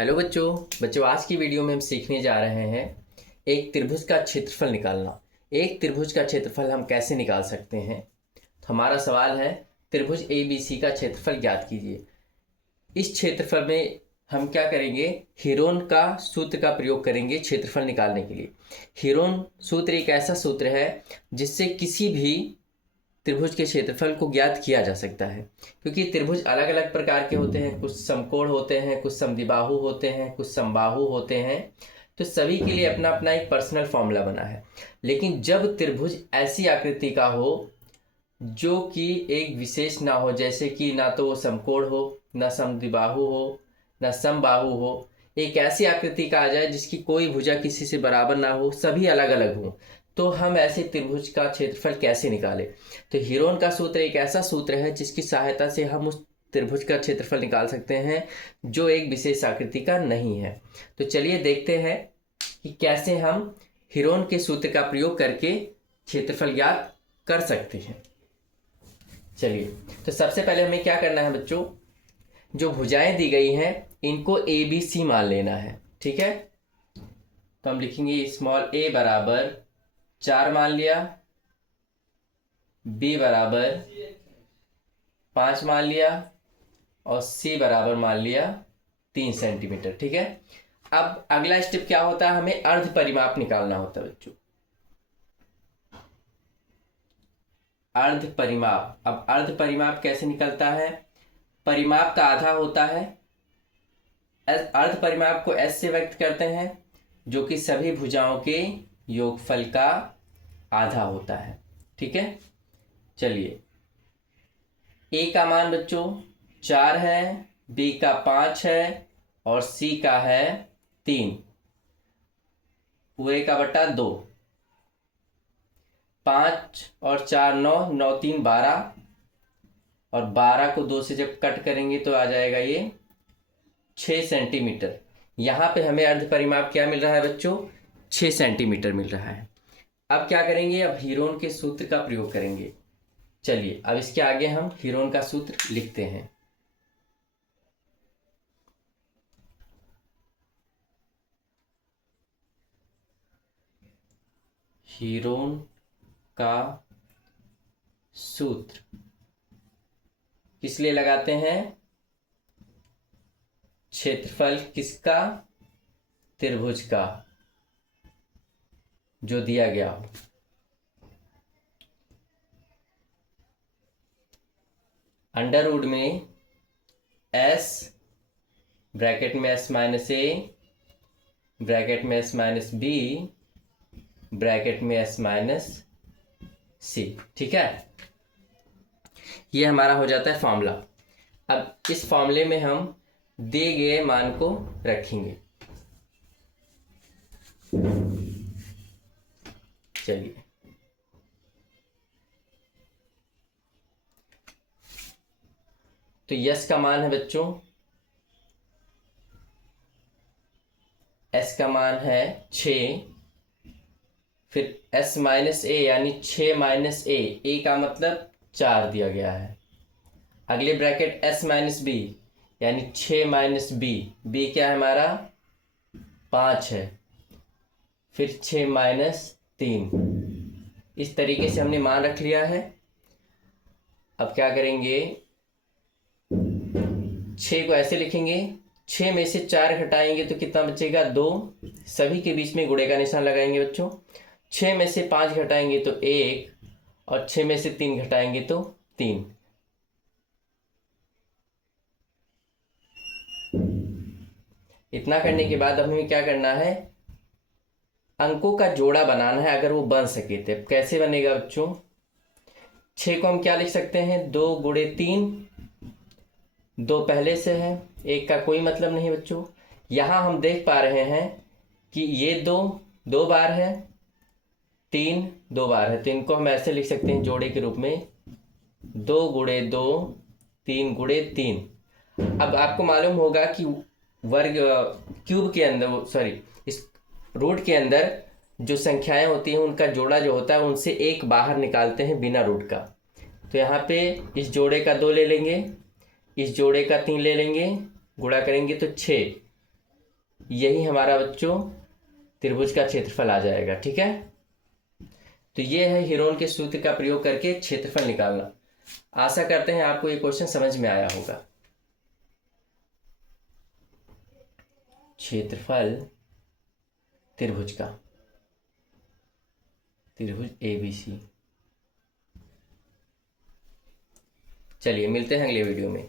Hello बच्चों आज की वीडियो में हम सीखने जा रहे हैं एक त्रिभुज का क्षेत्रफल निकालना। एक त्रिभुज का क्षेत्रफल हम कैसे निकाल सकते हैं। तो हमारा सवाल है, त्रिभुज ABC का क्षेत्रफल ज्ञात कीजिए। इस क्षेत्रफल में हम क्या करेंगे, हीरोन का सूत्र का प्रयोग करेंगे क्षेत्रफल निकालने के लिए। हीरोन सूत्र एक ऐसा सूत्र है जिससे किसी भी त्रिभुज के क्षेत्रफल को ज्ञात किया जा सकता है, क्योंकि त्रिभुज अलग अलग प्रकार के होते हैं। कुछ समकोण होते हैं, कुछ समद्विबाहु होते हैं, कुछ समबाहु होते हैं। तो सभी के लिए अपना अपना एक पर्सनल फॉर्मूला बना है। लेकिन जब त्रिभुज ऐसी आकृति का हो जो कि एक विशेष ना हो, जैसे कि ना तो वो समकोण हो, ना समद्विबाहु हो, ना समबाहु हो, एक ऐसी आकृति का आ जाए जिसकी कोई भुजा किसी से बराबर ना हो, सभी अलग अलग हो, तो हम ऐसे त्रिभुज का क्षेत्रफल कैसे निकालें। तो हीरोन का सूत्र एक ऐसा सूत्र है जिसकी सहायता से हम उस त्रिभुज का क्षेत्रफल निकाल सकते हैं जो एक विशेष आकृति का नहीं है। तो चलिए देखते हैं कि कैसे हम हीरोन के सूत्र का प्रयोग करके क्षेत्रफल ज्ञात कर सकते हैं। चलिए, तो सबसे पहले हमें क्या करना है बच्चों, जो भुजाएं दी गई हैं इनको ABC मान लेना है। ठीक है, तो हम लिखेंगे स्मॉल a बराबर 4 मान लिया, B बराबर 5 मान लिया और C बराबर मान लिया 3 सेंटीमीटर। ठीक है, अब अगला स्टेप क्या होता है, हमें अर्ध परिमाप निकालना होता है बच्चों। अर्ध परिमाप, अब अर्ध परिमाप कैसे निकलता है, परिमाप का आधा होता है। अर्ध परिमाप को S से व्यक्त करते हैं, जो कि सभी भुजाओं के योगफल का आधा होता है। ठीक है, चलिए, A का मान बच्चों 4 है, B का 5 है और C का है 3, पूरे का बटा 2। 5 और 4 9, 9 3 12 और 12 को 2 से जब कट करेंगे तो आ जाएगा ये 6 सेंटीमीटर। यहाँ पे हमें अर्ध परिमाप क्या मिल रहा है बच्चों, 6 सेंटीमीटर मिल रहा है। अब क्या करेंगे, अब हीरोन के सूत्र का प्रयोग करेंगे। चलिए, अब इसके आगे हम हीरोन का सूत्र लिखते हैं। हीरोन का सूत्र किस लिए लगाते हैं, क्षेत्रफल किसका, त्रिभुज का जो दिया गया हो। अंडर रूट में S ब्रैकेट में S माइनस A ब्रैकेट में S माइनस B ब्रैकेट में S माइनस C। ठीक है, ये हमारा हो जाता है फॉर्मूला। अब इस फॉर्मूले में हम दिए गए मान को रखेंगे। चलिए, तो यस का मान है बच्चों, S का मान है 6, फिर S माइनस A यानी 6 माइनस A का मतलब 4 दिया गया है। अगले ब्रैकेट S माइनस B यानी 6 माइनस B क्या है हमारा 5 है, फिर 6 माइनस 3। इस तरीके से हमने मान रख लिया है। अब क्या करेंगे, 6 को ऐसे लिखेंगे, 6 में से 4 घटाएंगे तो कितना बचेगा 2, सभी के बीच में गुणे का निशान लगाएंगे बच्चों। 6 में से 5 घटाएंगे तो 1 और 6 में से 3 घटाएंगे तो 3। इतना करने के बाद हमें क्या करना है, अंकों का जोड़ा बनाना है, अगर वो बन सके तो। कैसे बनेगा बच्चों, 6 को हम क्या लिख सकते हैं, 2 गुणे 3, 2 पहले से है, 1 का कोई मतलब नहीं बच्चों। यहाँ हम देख पा रहे हैं कि ये 2 बार है, 3 2 बार है, तो इनको हम ऐसे लिख सकते हैं जोड़े के रूप में, 2 गुणे 2 3 गुणे 3। अब आपको मालूम होगा कि वर्ग क्यूब के अंदर, सॉरी, इस रूट के अंदर जो संख्याएं होती हैं उनका जोड़ा जो होता है उनसे एक बाहर निकालते हैं बिना रूट का। तो यहाँ पे इस जोड़े का 2 ले लेंगे, इस जोड़े का 3 ले लेंगे, गुणा करेंगे तो 6, यही हमारा बच्चों त्रिभुज का क्षेत्रफल आ जाएगा। ठीक है, तो ये है हीरोन के सूत्र का प्रयोग करके क्षेत्रफल निकालना। आशा करते हैं आपको ये क्वेश्चन समझ में आया होगा। क्षेत्रफल त्रिभुज का, त्रिभुज ABC। चलिए मिलते हैं अगले वीडियो में।